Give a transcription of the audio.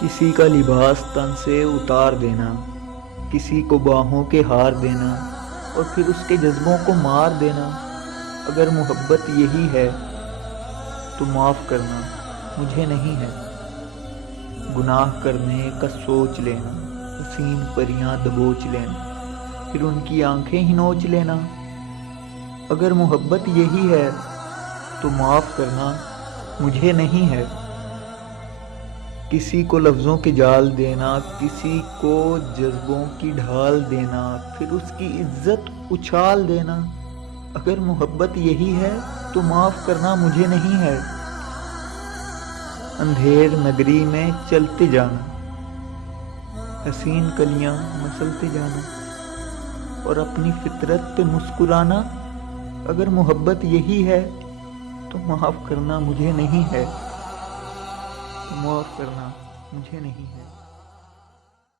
کسی کا لباس تن سے اتار دینا، کسی کو باہوں کے ہار دینا اور پھر اس کے جذبوں کو مار دینا، اگر محبت یہی ہے تو معاف کرنا مجھے نہیں ہے۔ گناہ کرنے کا سوچ لینا، حسین پریاں دبوچ لینا، پھر ان کی آنکھیں ہی نوچ لینا، اگر محبت یہی ہے تو معاف کرنا مجھے نہیں ہے۔ کسی کو لفظوں کے جال دینا، کسی کو جذبوں کی ڈھال دینا، پھر اس کی عزت اچھال دینا، اگر محبت یہی ہے تو معاف کرنا مجھے نہیں ہے۔ اندھیر نگری میں چلتے جانا، حسین کلیاں مسلتے جانا اور اپنی فطرت پہ مسکرانا، اگر محبت یہی ہے تو معاف کرنا مجھے نہیں ہے، معاف کرنا مجھے نہیں ہے۔